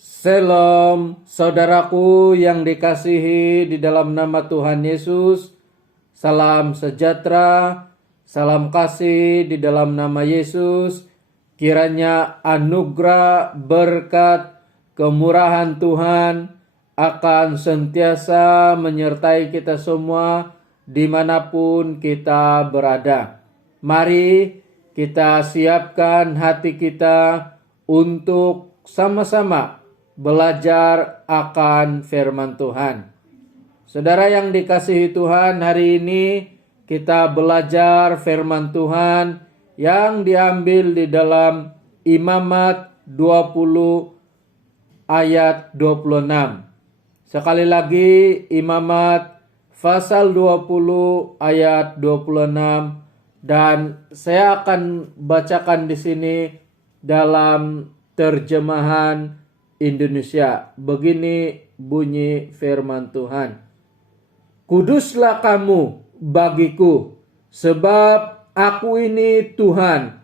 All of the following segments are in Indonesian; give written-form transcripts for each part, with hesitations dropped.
Shalom, saudaraku yang dikasihi di dalam nama Tuhan Yesus. Salam sejahtera, salam kasih di dalam nama Yesus. Kiranya anugerah, berkat, kemurahan Tuhan akan sentiasa menyertai kita semua dimanapun kita berada. Mari kita siapkan hati kita untuk sama-sama belajar akan firman Tuhan. Saudara yang dikasihi Tuhan, hari ini kita belajar firman Tuhan yang diambil di dalam Imamat 20 ayat 26. Sekali lagi Imamat pasal 20 ayat 26, dan saya akan bacakan di sini dalam terjemahan Indonesia. Begini bunyi firman Tuhan. Kuduslah kamu bagiku, sebab aku ini Tuhan,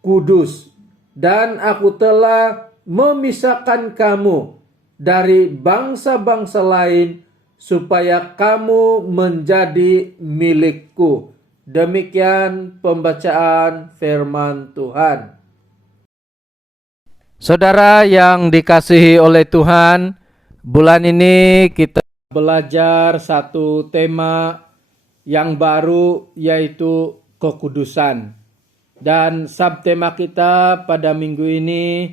kudus, dan aku telah memisahkan kamu dari bangsa-bangsa lain, supaya kamu menjadi milikku. Demikian pembacaan firman Tuhan. Saudara yang dikasihi oleh Tuhan, bulan ini kita belajar satu tema yang baru, yaitu kekudusan. Dan subtema kita pada minggu ini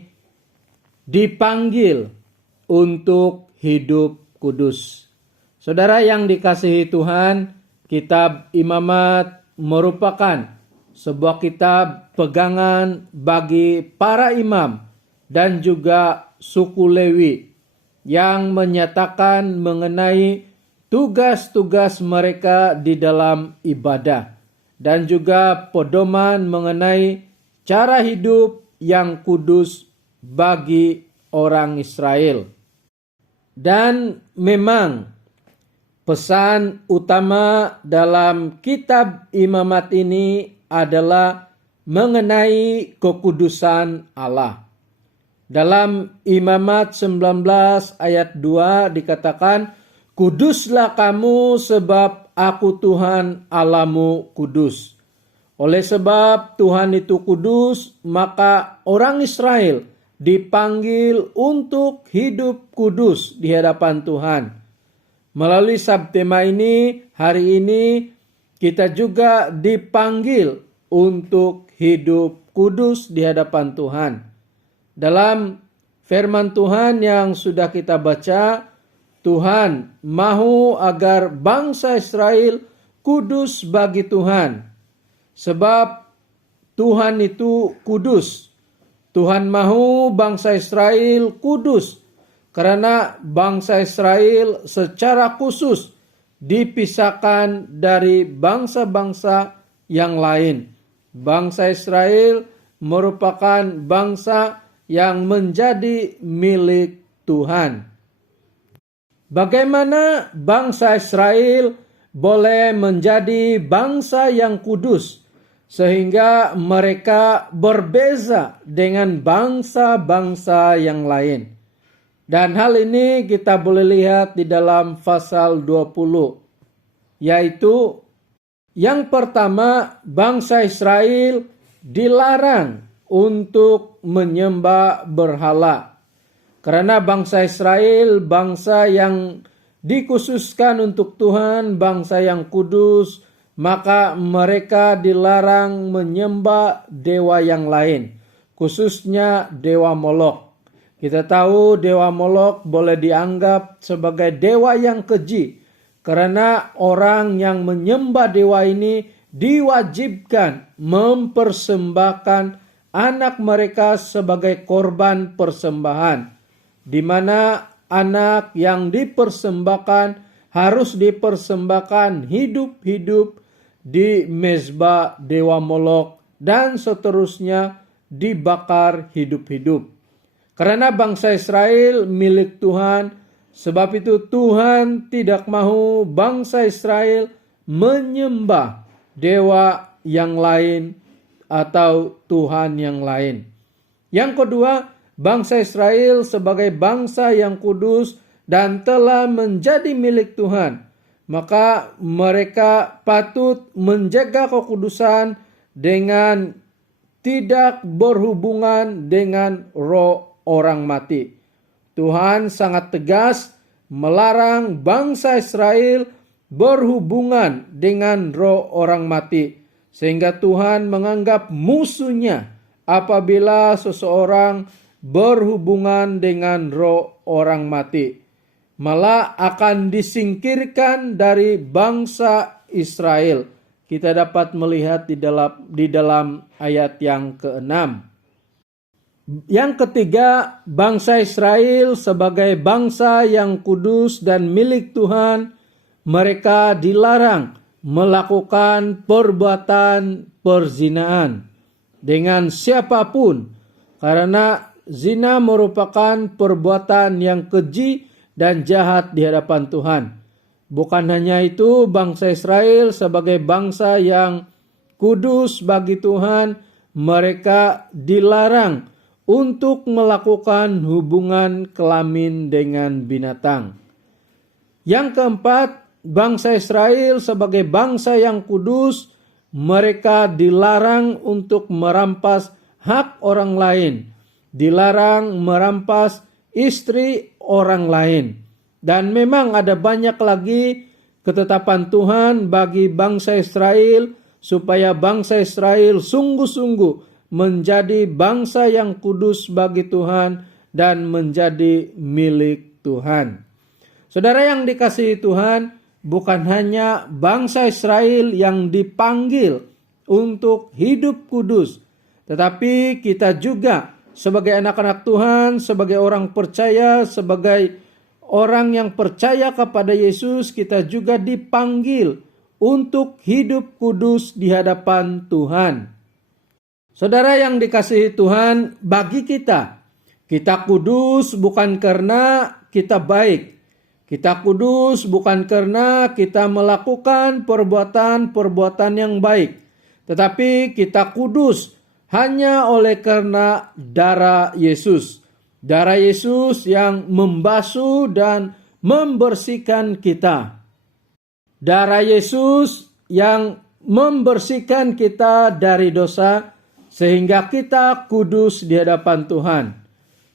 dipanggil untuk hidup kudus. Saudara yang dikasihi Tuhan, kitab Imamat merupakan sebuah kitab pegangan bagi para imam dan juga suku Lewi yang menyatakan mengenai tugas-tugas mereka di dalam ibadah, dan juga pedoman mengenai cara hidup yang kudus bagi orang Israel. Dan memang pesan utama dalam kitab Imamat ini adalah mengenai kekudusan Allah. Dalam Imamat 19 ayat 2 dikatakan, kuduslah kamu sebab aku Tuhan Allahmu kudus. Oleh sebab Tuhan itu kudus, maka orang Israel dipanggil untuk hidup kudus di hadapan Tuhan. Melalui subtema ini, hari ini kita juga dipanggil untuk hidup kudus di hadapan Tuhan. Dalam firman Tuhan yang sudah kita baca, Tuhan mahu agar bangsa Israel kudus bagi Tuhan. Sebab Tuhan itu kudus. Tuhan mahu bangsa Israel kudus karena bangsa Israel secara khusus dipisahkan dari bangsa-bangsa yang lain. Bangsa Israel merupakan bangsa yang menjadi milik Tuhan. Bagaimana bangsa Israel boleh menjadi bangsa yang kudus sehingga mereka berbeza dengan bangsa-bangsa yang lain? Dan hal ini kita boleh lihat di dalam pasal 20, yaitu yang pertama, bangsa Israel dilarang untuk menyembah berhala. Karena bangsa Israel bangsa yang dikhususkan untuk Tuhan, bangsa yang kudus, maka mereka dilarang menyembah dewa yang lain, khususnya dewa Molok. Kita tahu dewa Molok boleh dianggap sebagai dewa yang keji, karena orang yang menyembah dewa ini diwajibkan mempersembahkan anak mereka sebagai korban persembahan, di mana anak yang dipersembahkan harus dipersembahkan hidup-hidup di mezbah dewa Molok, dan seterusnya dibakar hidup-hidup. Karena bangsa Israel milik Tuhan, sebab itu Tuhan tidak mahu bangsa Israel menyembah dewa yang lain atau Tuhan yang lain. Yang kedua, bangsa Israel sebagai bangsa yang kudus dan telah menjadi milik Tuhan, maka mereka patut menjaga kekudusan dengan tidak berhubungan dengan roh orang mati. Tuhan sangat tegas melarang bangsa Israel berhubungan dengan roh orang mati, sehingga Tuhan menganggap musuhnya apabila seseorang berhubungan dengan roh orang mati, malah akan disingkirkan dari bangsa Israel. Kita dapat melihat di dalam ayat yang ke-6. Yang ketiga, bangsa Israel sebagai bangsa yang kudus dan milik Tuhan, mereka dilarang melakukan perbuatan perzinaan dengan siapapun, karena zina merupakan perbuatan yang keji dan jahat di hadapan Tuhan. Bukan hanya itu, bangsa Israel sebagai bangsa yang kudus bagi Tuhan, mereka dilarang untuk melakukan hubungan kelamin dengan binatang. Yang keempat, bangsa Israel sebagai bangsa yang kudus, mereka dilarang untuk merampas hak orang lain, dilarang merampas istri orang lain. Dan memang ada banyak lagi ketetapan Tuhan bagi bangsa Israel, supaya bangsa Israel sungguh-sungguh menjadi bangsa yang kudus bagi Tuhan dan menjadi milik Tuhan. Saudara yang dikasihi Tuhan, bukan hanya bangsa Israel yang dipanggil untuk hidup kudus, tetapi kita juga sebagai anak-anak Tuhan, sebagai orang percaya, sebagai orang yang percaya kepada Yesus, kita juga dipanggil untuk hidup kudus di hadapan Tuhan. Saudara yang dikasihi Tuhan, bagi kita kudus bukan karena kita baik. Kita kudus bukan karena kita melakukan perbuatan-perbuatan yang baik, tetapi kita kudus hanya oleh karena darah Yesus. Darah Yesus yang membasuh dan membersihkan kita. Darah Yesus yang membersihkan kita dari dosa, sehingga kita kudus di hadapan Tuhan.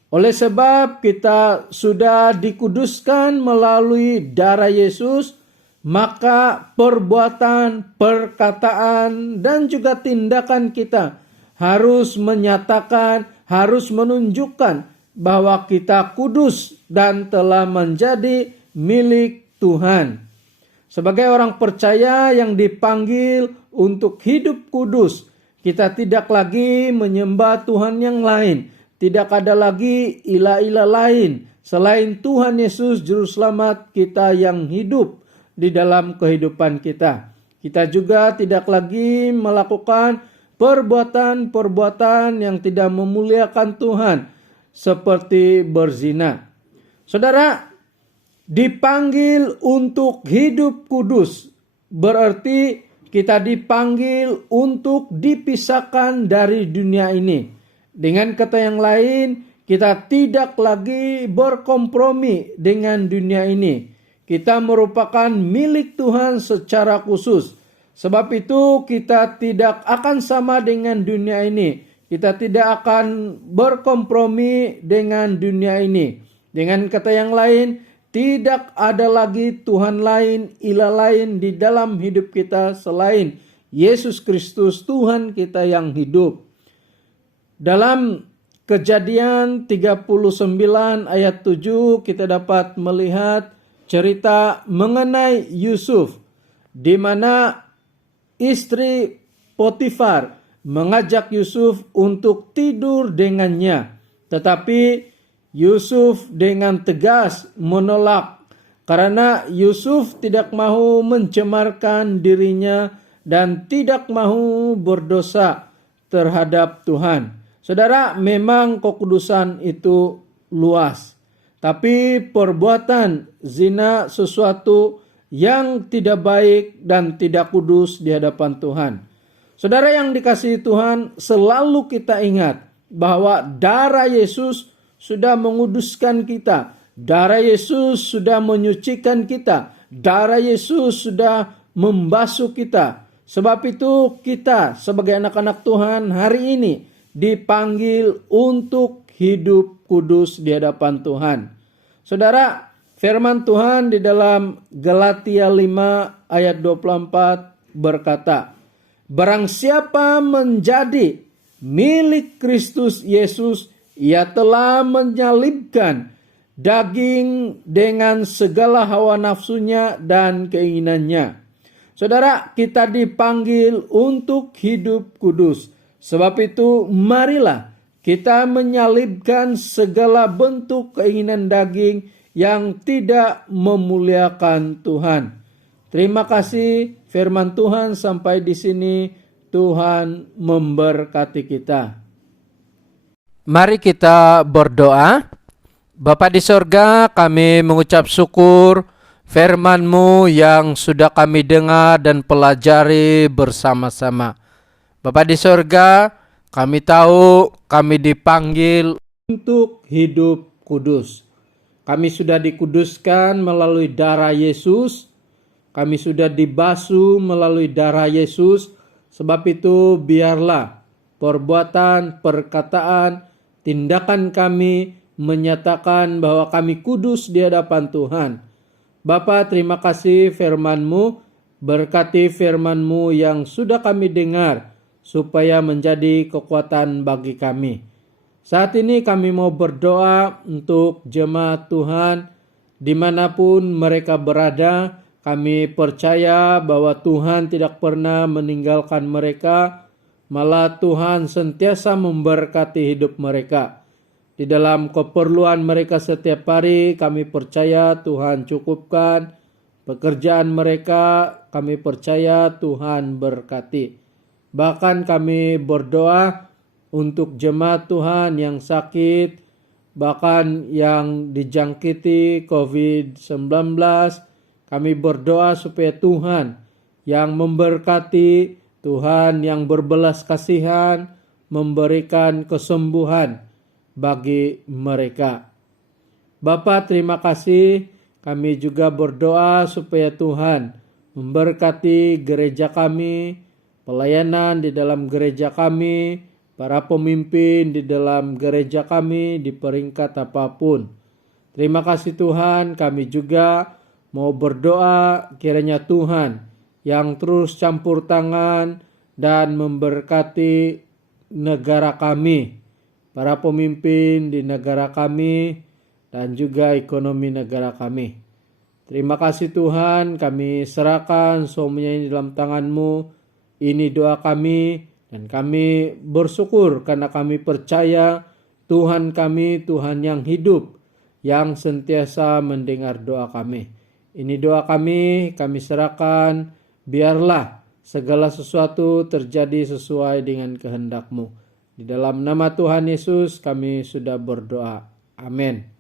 Oleh sebab kita sudah dikuduskan melalui darah Yesus, maka perbuatan, perkataan, dan juga tindakan kita harus menyatakan, harus menunjukkan bahwa kita kudus dan telah menjadi milik Tuhan. Sebagai orang percaya yang dipanggil untuk hidup kudus, kita tidak lagi menyembah Tuhan yang lain. Tidak ada lagi ilah-ilah lain selain Tuhan Yesus Juru Selamat kita yang hidup di dalam kehidupan kita. Kita juga tidak lagi melakukan perbuatan-perbuatan yang tidak memuliakan Tuhan, seperti berzina. Saudara, dipanggil untuk hidup kudus berarti kita dipanggil untuk dipisahkan dari dunia ini. Dengan kata yang lain, kita tidak lagi berkompromi dengan dunia ini. Kita merupakan milik Tuhan secara khusus. Sebab itu kita tidak akan sama dengan dunia ini. Kita tidak akan berkompromi dengan dunia ini. Dengan kata yang lain, tidak ada lagi Tuhan lain, ilah lain di dalam hidup kita selain Yesus Kristus Tuhan kita yang hidup. Dalam Kejadian 39 ayat 7 kita dapat melihat cerita mengenai Yusuf, di mana istri Potifar mengajak Yusuf untuk tidur dengannya. Tetapi Yusuf dengan tegas menolak, karena Yusuf tidak mau mencemarkan dirinya dan tidak mau berdosa terhadap Tuhan. Saudara, memang kekudusan itu luas, tapi perbuatan zina sesuatu yang tidak baik dan tidak kudus di hadapan Tuhan. Saudara yang dikasihi Tuhan, selalu kita ingat bahwa darah Yesus sudah menguduskan kita. Darah Yesus sudah menyucikan kita. Darah Yesus sudah membasuh kita. Sebab itu kita sebagai anak-anak Tuhan hari ini dipanggil untuk hidup kudus di hadapan Tuhan. Saudara, firman Tuhan di dalam Galatia 5 ayat 24 berkata, "Barang siapa menjadi milik Kristus Yesus, ia telah menyalibkan daging dengan segala hawa nafsunya dan keinginannya." Saudara, kita dipanggil untuk hidup kudus. Sebab itu, marilah kita menyalibkan segala bentuk keinginan daging yang tidak memuliakan Tuhan. Terima kasih, firman Tuhan sampai di sini. Tuhan memberkati kita. Mari kita berdoa. Bapa di sorga, kami mengucap syukur firman-Mu yang sudah kami dengar dan pelajari bersama-sama. Bapa di sorga, kami tahu kami dipanggil untuk hidup kudus. Kami sudah dikuduskan melalui darah Yesus. Kami sudah dibasuh melalui darah Yesus. Sebab itu biarlah perbuatan, perkataan, tindakan kami menyatakan bahwa kami kudus di hadapan Tuhan. Bapa, terima kasih firman-Mu. Berkati firman-Mu yang sudah kami dengar, supaya menjadi kekuatan bagi kami. Saat ini kami mau berdoa untuk jemaat Tuhan dimanapun mereka berada. Kami percaya bahwa Tuhan tidak pernah meninggalkan mereka, malah Tuhan sentiasa memberkati hidup mereka. Di dalam keperluan mereka setiap hari, kami percaya Tuhan cukupkan. Pekerjaan mereka, kami percaya Tuhan berkati. Bahkan kami berdoa untuk jemaat Tuhan yang sakit, bahkan yang dijangkiti COVID-19. Kami berdoa supaya Tuhan yang memberkati, Tuhan yang berbelas kasihan, memberikan kesembuhan bagi mereka. Bapa, terima kasih. Kami juga berdoa supaya Tuhan memberkati gereja kami, pelayanan di dalam gereja kami, para pemimpin di dalam gereja kami di peringkat apapun. Terima kasih Tuhan, kami juga mau berdoa kiranya Tuhan yang terus campur tangan dan memberkati negara kami, para pemimpin di negara kami, dan juga ekonomi negara kami. Terima kasih Tuhan, kami serahkan semuanya di dalam tangan-Mu. Ini doa kami, dan kami bersyukur karena kami percaya Tuhan kami, Tuhan yang hidup, yang sentiasa mendengar doa kami. Ini doa kami serahkan, biarlah segala sesuatu terjadi sesuai dengan kehendak-Mu. Di dalam nama Tuhan Yesus kami sudah berdoa. Amin.